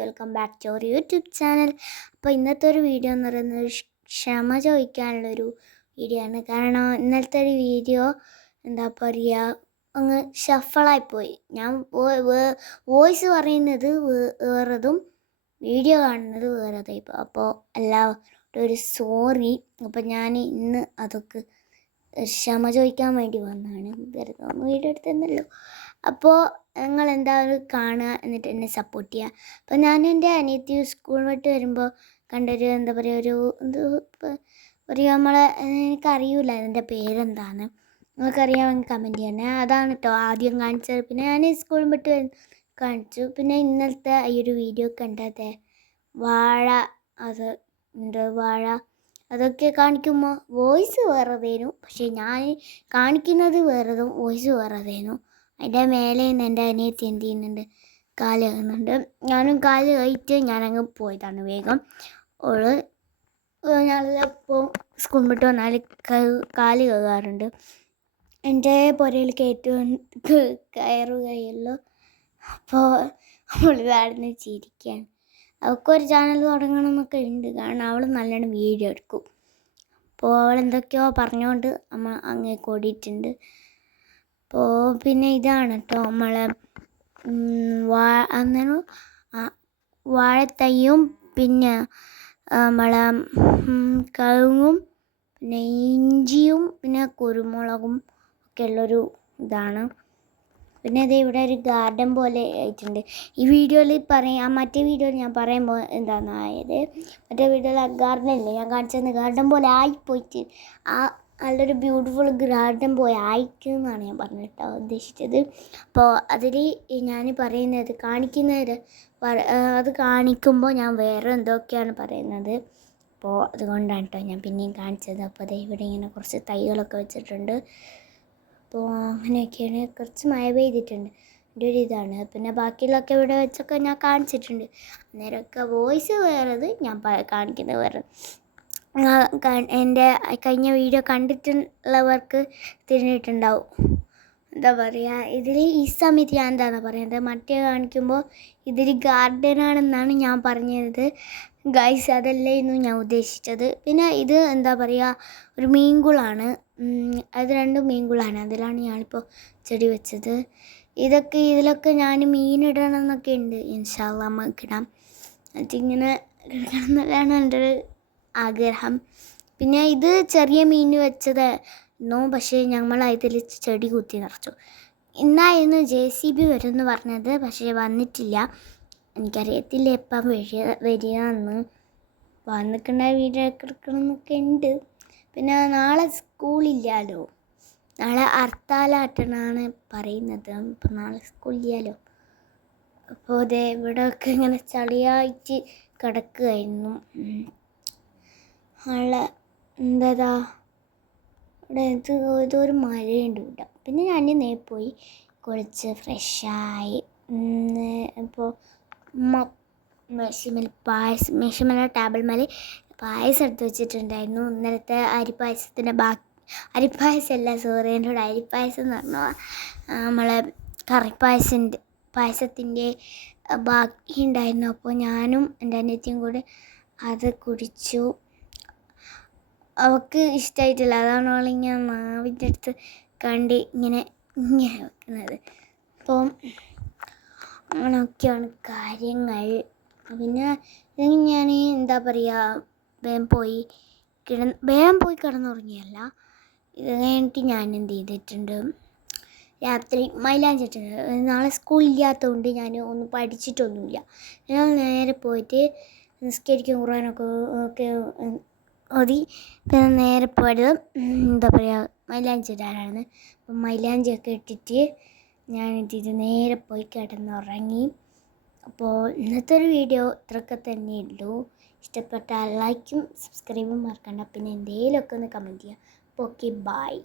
Welcome back to our YouTube channel അപ്പോൾ ഇന്നത്തെ ഒരു വീഡിയോ എന്ന് പറയുന്നത് ക്ഷമ ചോദിക്കാനുള്ളൊരു വീഡിയോ ആണ്. കാരണം ഇന്നലത്തെ ഒരു വീഡിയോ എന്താ പറയുക അങ്ങ് ഷഫളായിപ്പോയി ഞാൻ വോയിസ് പറയുന്നത് വേറതും വീഡിയോ കാണുന്നത് വേറതായിപ്പോൾ അപ്പോൾ എല്ലാവരും ഒരു സോറി അപ്പോൾ ഞാൻ ഇന്ന് അതൊക്കെ ക്ഷമ ചോദിക്കാൻ വേണ്ടി വന്നതാണ്. വെറുതെ ഒന്ന് വീഡിയോ എടുത്തതെന്നല്ലോ അപ്പോൾ നിങ്ങൾ എന്തായാലും കാണുക എന്നിട്ട് എന്നെ സപ്പോർട്ട് ചെയ്യുക. അപ്പോൾ ഞാൻ എന്റെ അനിയത്തി സ്കൂൾ വിട്ട് വരുമ്പോൾ കണ്ടൊരു എന്താ പറയുക ഒരു എന്ത് ഒരു നമ്മളെ എനിക്കറിയില്ല അതിന്റെ പേരെന്താണ് നിങ്ങൾക്കറിയാമെങ്കിൽ കമന്റ് ചെയ്യണേ അതാണ് കേട്ടോ ആദ്യം കാണിച്ചത്. പിന്നെ ഞാൻ സ്കൂൾ വിട്ട് കാണിച്ചു. പിന്നെ ഇന്നലത്തെ ഈ ഒരു വീഡിയോ കണ്ടത് വാഴ അത് ഉണ്ട് വാഴ അതൊക്കെ കാണിക്കുമ്പോൾ വോയിസ് വേറെ തേനു പക്ഷേ ഞാൻ കാണിക്കുന്നത് വേറെതും വോയിസ് വേറെ തേനു അതിന്റെ മേലെ നിന്ന് എന്റെ അനിയത്തി എന്ത് ചെയ്യുന്നുണ്ട്? കാൽ കയറുന്നുണ്ട് ഞാനും കാൽ കഴിച്ച് ഞാനങ്ങ് പോയതാണ് വേഗം. ഓൾ ഞാനിപ്പോൾ സ്കൂൾ വിട്ട് വന്നാൽ കാൽ കയറാറുണ്ട് എന്റെ പുരയിൽ കയറ്റു കയറുകയുള്ളൂ. അപ്പോൾ അവൾ നടന്ന് ചിരിക്കുകയാണ്. അവൾക്കൊരു ചാനൽ തുടങ്ങണം എന്നൊക്കെ ഉണ്ട്. കാരണം അവൾ നല്ലോണം വീഡിയോ എടുക്കും. അപ്പോൾ അവൾ എന്തൊക്കെയോ പറഞ്ഞുകൊണ്ട് അമ്മ അങ്ങേ കൂടിയിട്ടുണ്ട്. അപ്പോൾ പിന്നെ ഇതാണ് കേട്ടോ നമ്മളെ വാ അന്നേരം വാഴത്തയ്യും പിന്നെ നമ്മളെ കഴുങ്ങും പിന്നെ ഇഞ്ചിയും പിന്നെ കുരുമുളകും ഒക്കെ ഉള്ളൊരു ഇതാണ്. പിന്നെ ഇത് ഇവിടെ ഒരു ഗാർഡൻ പോലെ ആയിട്ടുണ്ട്. ഈ വീഡിയോയിൽ പറയാം മറ്റേ വീഡിയോയിൽ ഞാൻ പറയുമ്പോൾ എന്താണ് ആയത്? മറ്റേ വീഡിയോയിൽ ആ ഗാർഡൻ ഇല്ലേ? ഞാൻ കാണിച്ചത് ഗാർഡൻ പോലെ ആയിപ്പോയിട്ട്. ആ നല്ലൊരു ബ്യൂട്ടിഫുൾ ഗാർഡൻ പോലെ ആയിക്കെന്നാണ് ഞാൻ പറഞ്ഞിട്ടോ ഉദ്ദേശിച്ചത്. അപ്പോൾ അതിൽ ഞാൻ പറയുന്നത് കാണിക്കുന്നത് അത് കാണിക്കുമ്പോൾ ഞാൻ വേറെ എന്തൊക്കെയാണ് പറയുന്നത്? അപ്പോൾ അതുകൊണ്ടാണ് കേട്ടോ ഞാൻ പിന്നെയും കാണിച്ചത്. അപ്പോൾ ദേ ഇവിടെ ഇങ്ങനെ കുറച്ച് തൈകളൊക്കെ വെച്ചിട്ടുണ്ട്. അപ്പോൾ അങ്ങനെയൊക്കെയാണ് കുറച്ച് മഴ പെയ്തിട്ടുണ്ട്. എന്റെ ഒരു ഇതാണ്. പിന്നെ ബാക്കിയുള്ളതൊക്കെ ഇവിടെ വെച്ചൊക്കെ ഞാൻ കാണിച്ചിട്ടുണ്ട്. അന്നേരമൊക്കെ വോയിസ് വേറത് ഞാൻ കാണിക്കുന്നത് വേറെ. എന്റെ കഴിഞ്ഞ വീഡിയോ കണ്ടിട്ടുള്ളവർക്ക് തിരിഞ്ഞിട്ടുണ്ടാവും. എന്താ പറയുക ഇതിൽ ഈ സമയത്ത് ഞാൻ എന്താണ് പറയുന്നത് മറ്റേ കാണിക്കുമ്പോൾ ഇതിൽ ഗാർഡനാണെന്നാണ് ഞാൻ പറഞ്ഞത്. ഗൈസ് അതല്ലായിരുന്നു ഞാൻ ഉദ്ദേശിച്ചത്. പിന്നെ ഇത് എന്താ പറയുക ഒരു മീൻകുളാണ്. അത് രണ്ടും മീൻകുളാണ്. അതിലാണ് ഞാനിപ്പോൾ ചെടി വെച്ചത്. ഇതൊക്കെ ഇതിലൊക്കെ ഞാൻ മീനിടണം എന്നൊക്കെ ഉണ്ട്. ഇൻഷാല്ല നമുക്കിടാം അതിങ്ങനെ ഇടണം എന്നുള്ളതാണ് എന്റെ ഒരു ആഗ്രഹം. പിന്നെ ഇത് ചെറിയ മീൻ വെച്ചത് നോ പക്ഷേ ഞങ്ങൾ അതിൽ ചെടി കുത്തി നിറച്ചു. ഇന്നായിരുന്നു ജെ സി ബി വരുമെന്ന് പറഞ്ഞത്. പക്ഷേ വന്നിട്ടില്ല. എനിക്കറിയത്തില്ല എപ്പം വരിക വരികയെന്ന്. വന്നിട്ടുണ്ട വീഡിയോ ഒക്കെ ഉണ്ട്. പിന്നെ നാളെ സ്കൂളില്ലല്ലോ. നാളെ അർത്താലാട്ടനാണ് പറയുന്നത്. അപ്പം നാളെ സ്കൂളില്ലല്ലോ. അപ്പോൾ അതെ ഇവിടെയൊക്കെ ഇങ്ങനെ ചളിയായിട്ട് കിടക്കുകയായിരുന്നു. ഉം. നാളെ എന്താ ഇവിടെ ഇത് ഇതൊരു മഴയുണ്ട് ഇവിടെ. പിന്നെ ഞാൻ നേരെ പോയി കുളിച്ച് ഫ്രഷായി അപ്പോൾ മേശമേൽ പായസം മേശമേലെ ടേബിൾ മേലെ പായസം എടുത്ത് വെച്ചിട്ടുണ്ടായിരുന്നു. ഇന്നലത്തെ അരിപ്പായസത്തിന്റെ ബാക്കി അരിപ്പായസമല്ല സോറി കൂടെ അരിപ്പായസം എന്ന് പറഞ്ഞാൽ നമ്മളെ കറിപ്പായസിന്റെ പായസത്തിന്റെ ബാക്കി ഉണ്ടായിരുന്നു. അപ്പോൾ ഞാനും എന്റെ അനിയത്തിയും കൂടെ അത് കുടിച്ചു. അവൾക്ക് ഇഷ്ടമായിട്ടില്ല അതാണ് അവളിങ്ങനെ നാവിന്റെ അടുത്ത് കണ്ട് ഇങ്ങനെ ഇങ്ങനെ വെക്കുന്നത്. അപ്പം അങ്ങനെയൊക്കെയാണ് കാര്യങ്ങൾ. പിന്നെ ഇല്ലെങ്കിൽ ഞാൻ എന്താ പറയുക വേഗം പോയി കിടന്ന് വേഗം പോയി കിടന്നുറങ്ങിയല്ല. ഇത് കഴിഞ്ഞിട്ട് ഞാൻ എന്ത് ചെയ്തിട്ടുണ്ട് രാത്രി മൈലാഞ്ചിട്ടുണ്ട് നാളെ സ്കൂൾ ഇല്ലാത്തതുകൊണ്ട് ഞാൻ ഒന്നും പഠിച്ചിട്ടൊന്നുമില്ല. ഞാൻ നേരെ പോയിട്ട് നിസ്കരിക്കും ഖുറാനൊക്കെ ഒക്കെ ഓതി. പിന്നെ നേരെ പോയത് എന്താ പറയുക മൈലാഞ്ചി ഇടാനാണ്. അപ്പം മൈലാഞ്ചിയൊക്കെ ഇട്ടിട്ട് ഞാൻ എത്തിയിട്ട് നേരെ പോയി കിടന്നുറങ്ങി. അപ്പോൾ ഇന്നത്തെ ഒരു വീഡിയോ ഇത്രയൊക്കെ തന്നെ ഉള്ളൂ. ഇഷ്ടപ്പെട്ടാൽ ലൈക്കും സബ്സ്ക്രൈബും മറക്കണ്ട. പിന്നെ എന്തെങ്കിലുമൊക്കെ ഒന്ന് കമന്റ് ചെയ്യുക അപ്പോൾ ഓക്കെ ബായ്